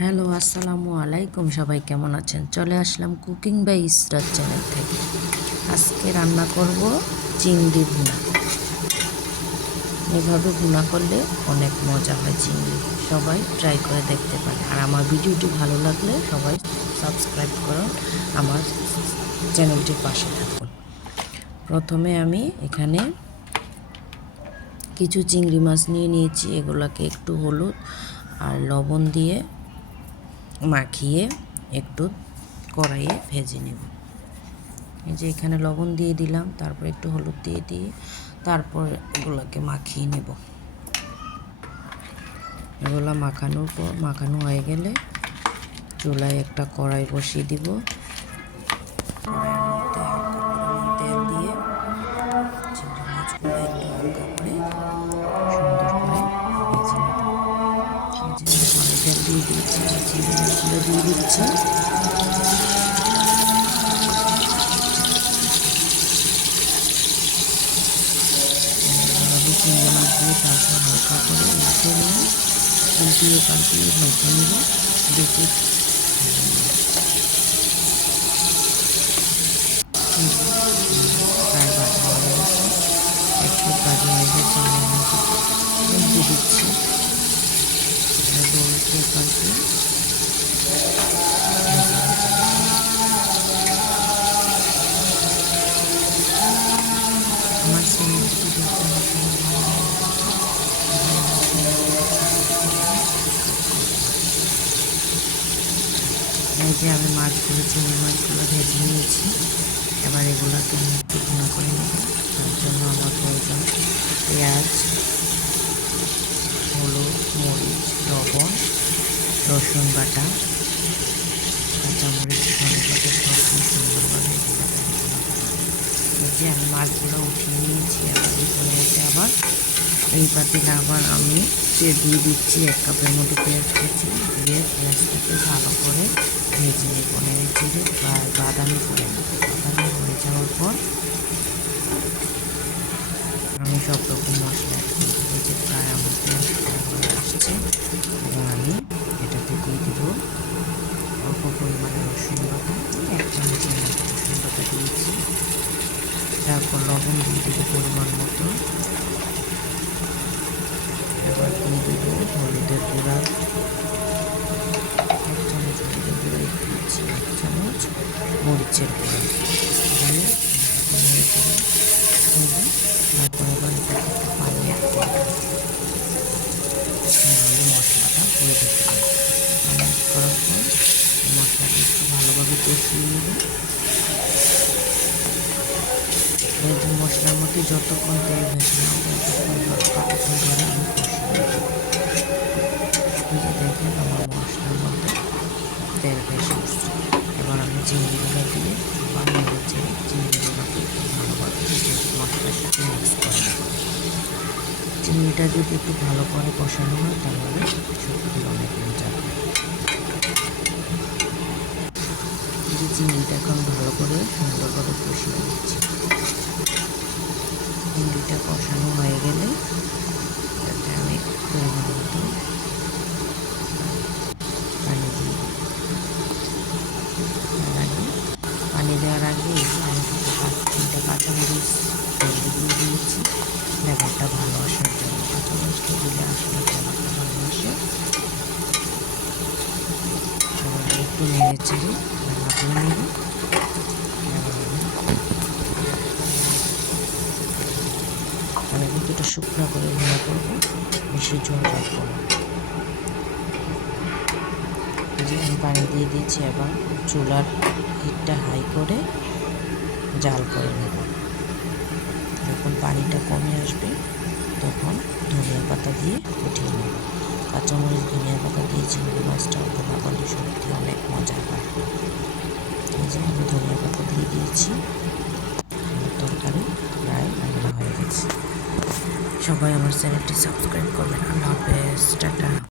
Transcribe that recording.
Hello, আসসালামু আলাইকুম। সবাই কেমন আছেন? চলে আসলাম কুকিং বাই ইসরাত চ্যানেল থেকে। আজকে রান্না করব চিংড়ি ভুনা। এভাবে ভুনা করলে অনেক মজা হয় চিংড়ি। সবাই ট্রাই করে দেখতে পারে। আর আমার ভিডিওটি ভালো লাগলে সবাই সাবস্ক্রাইব করুন, আমার চ্যানেলটির পাশে থাকুন। প্রথমে আমি এখানে কিছু চিংড়ি মাছ নিয়ে নিয়েছি। এগুলোকে একটু হলুদ আর লবণ দিয়ে মাখিয়ে একটু কড়াইয়ে ভেজে নেব। এই যে এখানে লবণ দিয়ে দিলাম, তারপর একটু হলুদ দিয়ে তারপর এগুলোকে মাখিয়ে নেব। এগুলো মাখানো হয়ে গেলে চুলায় একটা কড়াই বসিয়ে দিব। কড়াইয়ের মধ্যে হালকা পরিমাণ তেল দিয়ে চিংড়ি মাছগুলো একটু হালকা করে সুন্দর করে ভেজে নেব। কড়াই তেল দিয়ে দিয়েছি, চিংড়ি মাছগুলো দিয়ে দিচ্ছি। চিংড়ি মাছ দিয়ে তারপর হালকা করে উঠে নিয়ে পাল্টিয়ে ভেজে নেব। দেখে প্রায় ভাজা হয়ে গেছে, একটু ভাজা হয়ে গেছে। চিংড়ি মাছ দিয়ে দিচ্ছি, উল্টে পাল্টিয়ে আমার চ্যানেলটি দেখতে এই যে আমি চিংড়ি মাছগুলো ভেজে নিয়েছি। এবার এগুলোকে আমি একটু ভুনা করে নেব। তার জন্য আমার প্রয়োজন পেঁয়াজ, হলুদ, মরিচ, লবণ, রসুন বাটা, কাঁচামরিচ, ধনে পাতা সব সুন্দরভাবে এই যে আমি মাছগুলো উঠিয়ে নিয়েছি। আবার এই কড়াইতে আবার এই পাতিলে আবার আমি দিয়ে দিচ্ছি 1 কাপের মতো পেঁয়াজ কুচি দিয়ে পেঁয়াজটাকে ভালো করে ভেজে নেব। নেড়ে চেড়ে প্রায় বাদামি করে নেব। বাদামি হয়ে যাওয়ার পর আমি সব রকম মশলা অ্যাড করব। এই যে প্রায় আমার পেঁয়াজ হয়ে আসছে। এবার আমি এটাতে দিয়ে দিব অল্প পরিমাণে রসুন বাটা, 1 চামচের মতো রসুন বাটা দিয়েছি। তারপর লবণ দিয়ে দিব পরিমাণ মতো। এবার দিয়ে দিব হলুদের গুঁড়া, 1 চামচ হলুদের গুঁড়া দিচ্ছি, 1 চামচ মরিচের গুঁড়া দিয়ে তারপর এবার এটাকে একটু পানি অ্যাড করব। তাহলে মশলাটা হয়ে যেতে পারে। পানি অ্যাড করার পর মশলাটা একটু ভালোভাবে কষিয়ে নেব। এই যে মশলার মধ্যে যতক্ষণ তেল ভেসে না ততক্ষণ ধরে আমি কষিয়ে নেব। এই যে দেখেন আমার মশলার মধ্যে তেল ভেসে উঠছে। এবার আমি চিংড়িগুলো দিয়ে আবার নেড়ে চেড়ে চিংড়িগুলোকে একটু ভালোভাবে মশলার সাথে মিক্স করে নেব। চিংড়িটা যদি একটু ভালো করে কষানো হয় তাহলে সত্যি অনেক মজা হয়। যে চিংড়িটা এখন ভালো করে সুন্দর করে কষিয়ে নিচ্ছি। চিংড়িটা কষানো হয়ে গেলে তাতে আমি পরিমাণ মতো পানি দিয়ে দিই। পানি দেওয়ার আগে আমি কিছু 3টা কাঁচামরিচ দিয়ে দিয়েছি ফ্লেভারটা ভালো আসার জন্য। কাঁচামরিচটা দিলে আসলে ফ্লেভারটা ভালো আসে। এবার একটু নেড়ে চেড়ে নামিয়ে নেব। আমি কিন্তু এটা শুকনো করে ভুনা করবো, বেশি ঝোল রাখবো না। যে আমি পানি দিয়ে দিয়েছি। এবার চুলার হিটটা হাই করে জাল করে নেব। যখন পানিটা কমে আসবে তখন ধনিয়া পাতা দিয়ে উঠিয়ে নেব। কাঁচামরিচ, ধনিয়া পাতা দিয়ে চিংড়ি মাছটা ভুনা করলে সত্যি অনেক মজা হয়। এই যে আমি ধনিয়া পাতা দিয়ে দিয়েছি। তরকারি প্রায় রান্না হয়ে গেছে। সবাই আমার চ্যানেলটি সাবস্ক্রাইব করবেন। আল্লাহ হাফেজ, টাটা।